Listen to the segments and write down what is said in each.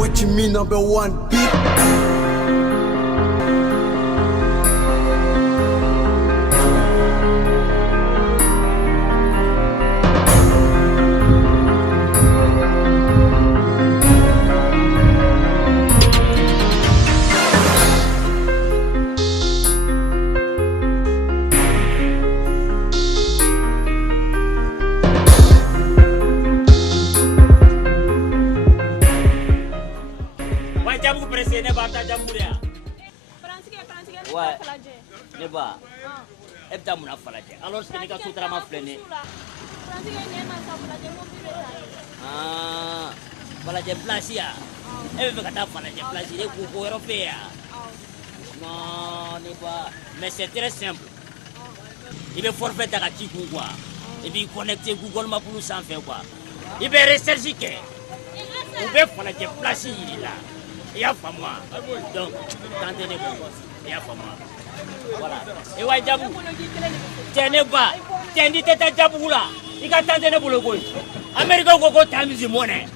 What you mean #1 beat? Ouais, ne pas. Alors, ce n'est qu'à tout travail flené. Ah, voilà des places. Elle veut que tu fasses des places. Il est pour européen. Non, ne pas. Mais c'est très simple. Il veut forfait ta Google quoi. Et puis connecter Google Maps pour s'en faire quoi. Il veut rechercher. Il veut faire des places là. Il y a pas moi. Donc, tentez les bons. Il y a pas moi. Voilà. Et ouais, Djabou. Tiens pas. Tiens, dit tête Djabou là. Il va tenter pour le coup. Américain Gogo Tamizi Monnaie.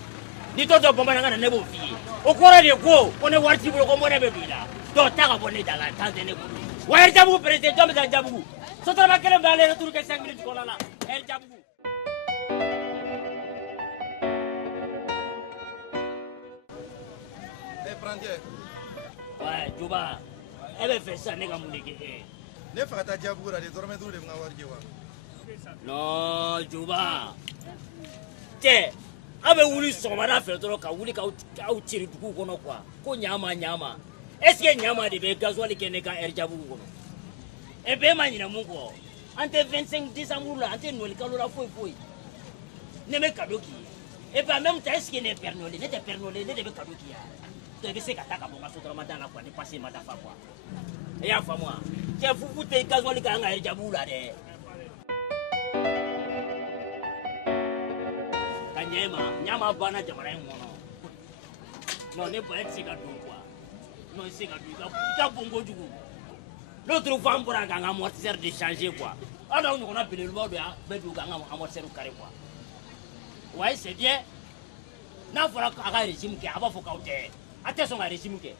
Ni toto Bombaranga n'a pas fini. Au courant des go, on est parti pour le commander bébé là. Donc, t'as abonné dans la tente de pour. Ouais, Djabou, président de Djabou. Surtout avec le balai, retour que 5 minutes qu'on a là. El Djabou. Ouais, Juba. Elle fait ça, n'est-ce pas? Non, Juba. Tiens, avec Wuli Somara fait trop qu'à Wuli qu'à tirer du coup qu'on a quoi? Qu'on yama. Est-ce que Nyama de Begazoali qui n'est qu'à Erjabou? Et bien, il mon quoi. Entre 25 décembre là, entre Noël, quand on a fouillé. Ne me cadeau qui. Et bien, même est-ce qu'il n'est pernolé, n'est pernolé, n'est pas cadeau qui a. Tu sais qu'à ta cabane, sur le matin, quoi, n'est passé ma dafa quoi. Et à fa moi, tu as foutu tes gasoil qui a Erjabou là. Nyama bana jamana mono. Non, n'est pas être quoi. Non, c'est qu'à tu bongo du coup. L'autre fois, on pourra un amortisseur de changer quoi. Alors, on a appelé le mot de amortisseur au carré quoi. Ouais, c'est bien. N'a pas un régime qui a pas faut qu'autre. Attention à régime qui.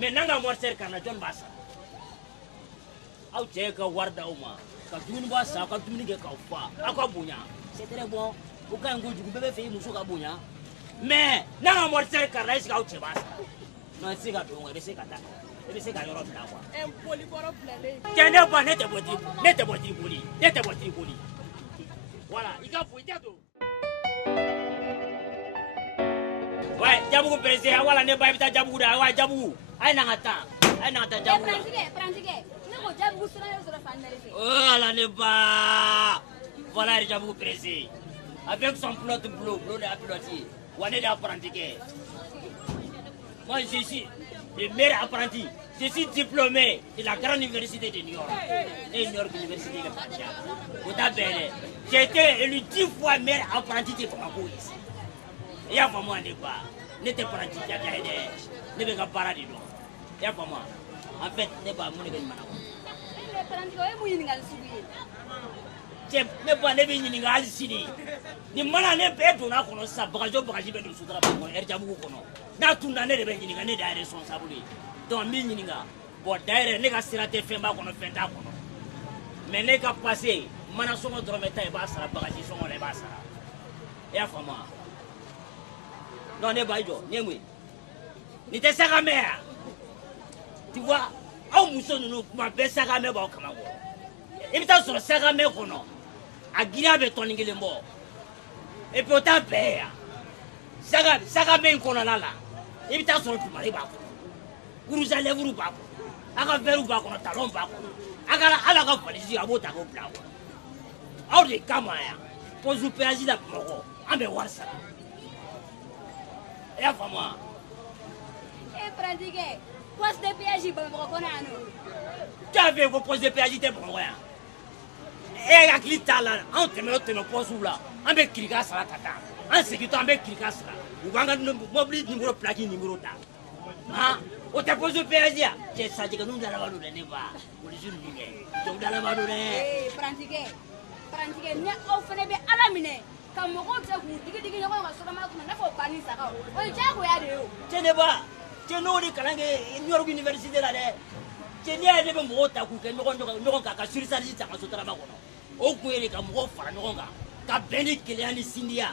Mais n'a amortisseur qu'un John Bassa. Out check a warda uma. Quand tu ne vois ça, quand tu ne dis pas, à quoi bounya. C'est très bon. Aucun goût du bébé fait Moussouka bounya. Mais n'a amortisseur qu'un régime out chez Bassa. Non, c'est qu'à toi, c'est qu'à ta. C'est qu'à Europe là quoi. Tiens, n'est pas net votre poli. Voilà, il a fouillé tout. Ouais, Djabou président, voilà, n'est pas évité Djabou là, ouais, Djabou. Aïe n'angata Djabou. Voilà, n'est pas. Voilà, Djabou président. Avec son plot bleu de applaudi. On est d'apprenti. Moi, je suis le meilleur apprenti. Je suis diplômé de la grande université de New York. Et New York Université de Paris. J'ai été élu 10 fois meilleur apprenti de Bamako ici. Il y a pas moi, n'est pas. N'était pas apprenti, il y a des idées. Ne veux pas parler de nous. Il y a pas moi. En fait, n'est pas mon égal. Je ne pas ne venir ni alisini. Ni mana ne pas être là qu'on sa bagageau bagage de soudra pour Erjabou kono. Na tunda ne de venir ni ne da responsable. Donc minga bon d'ailleurs ne ka sirate femba kono fenda kono. Mais ne ka passer mana songo drometa e ba sara bagage songo le ba sara. Ya fama. Non ne ba jo, nyemwe. Ni te saka mère. Tu vois, au muso nous ma be saka me ba kama go. Et puis sur saka me kono. A Guinée be toningele mbo. Et puis autant père. Saka me kono là. Et puis sur le mari ba. Vous allez vous battre. Aga veru ba kono talon ba kono. Aga ala ga polisi abota go bla. Aw de kama ya. Pozu péage da moko. Ambe warsa. Ya fama. Pratiquer. Poste de péage ba moko kona anu. T'avez vos postes de péage te bon ya. Et a glita là, on te met au poste là. Ambe krika sala tata. En sécurité ambe krika sala. Vous vanga mobile numéro plaque numéro ta. Ah, on t'a posé péage. C'est ça que nous allons nous donner pas. Pour les jeunes liggés. Donc dans la madone. Eh, pratiquer. Ni au fene be ala mine. Comme on te vous digi digi on va sur ma ko na ko pani saka. O ja ko ya de o. cɛ ne ba cɛ n'o de kalan kɛ New York Université la dɛ cɛ ne yɛrɛ bɛ mɔgɔw ta k'u kɛ ɲɔgɔn kan ka surcharge ta ka sotarama kɔnɔ o kun ye de ka mɔgɔw fara ɲɔgɔn kan ka bɛn ni kelenya ni sindiya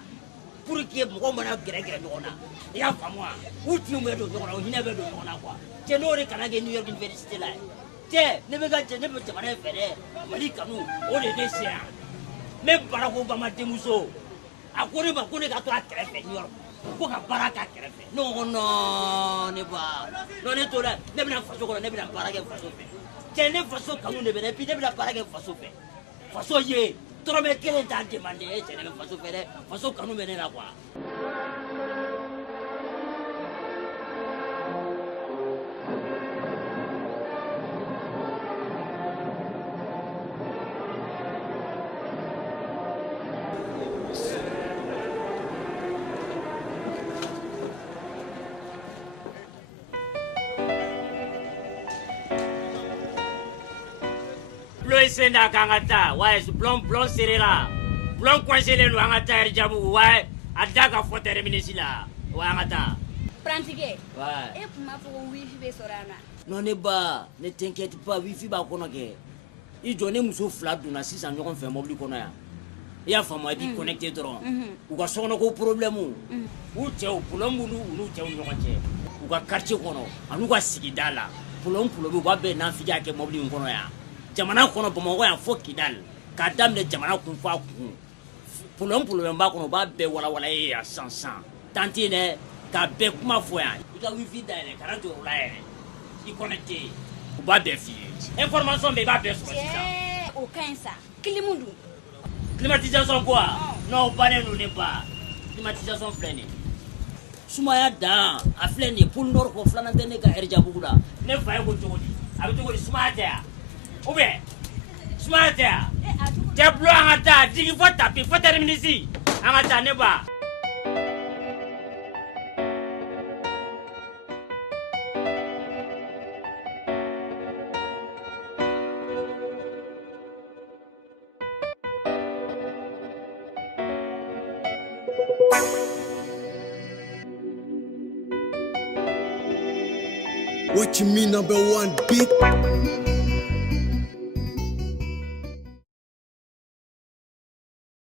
pour que mɔgɔw mana gɛrɛ ɲɔgɔn na i y'a faamu wa u tinw bɛ don ɲɔgɔn na u hinɛ bɛ don ɲɔgɔn na quoi cɛ n'o de kalan kɛ New York Université la cɛ ne bɛ jamana in fɛ dɛ Mali kanu o de ne se yan ne Barack Obama denmuso a ko ne ma ko ne ka to a kɛrɛfɛ New York ko ka baara k'a kɛrɛfɛ ne ko non ne ba non ne to la ne bɛna faso kɔnɔ ne bɛna baara kɛ faso fɛ cɛ ne faso kanu de bɛ ne puis ne bɛna baara kɛ faso fɛ faso ye tɔrɔmɛ kelen t'a demandé e cɛ ne bɛ faso fɛ dɛ faso kanu bɛ ne la quoi. Blon senda kangata, ouais, blon serré là. Blon coincé le angata erjabu, ouais, adaka fotere minisi là. Ouais, angata. Prantike. Ouais. Et pour ma pour wifi be sorana. Non ne ba, ne t'inquiète pas, wifi ba kono ke. I jone muso fla duna sisan ɲɔgɔn fɛ mobili kɔnɔ ya. I y'a faamu i b'i connecté dɔrɔn. U ka sɔkɔnɔ ko problème. U cɛw problème b'u n'u cɛw ɲɔgɔn cɛ. U ka quartier kɔnɔ an'u ka sigida la. Problème u b'a bɛɛ nafigiya kɛ mobili in kɔnɔ ya. Jamana kɔnɔ Bamakɔ yan fo Kidal k'a daminɛ jamana kun f'a kun problème b'a kɔnɔ u b'a bɛɛ walawala ye yan san tanti dɛ k'a bɛɛ kuma fɔ yan i ka wifi dayɛlɛ kana jɔ o la yɛrɛ i connecté u b'a bɛɛ f'i ye information bɛɛ i b'a bɛɛ sɔrɔ sisan. O ka ɲi sa clim dun. Climatisation quoi non o bannen don ne ba climatisation filɛ nin ye sumaya dan a filɛ nin ye pôle nord ko filanan tɛ ne ka Erjabugu la ne fa ye ko cogo di a bɛ cogo di sumaya tɛ yan. Ou bien, Smarta, t'es bleu en attaque, dis qu'il faut taper, il faut terminer ici. En attaque, n'est pas. What you mean number one beat?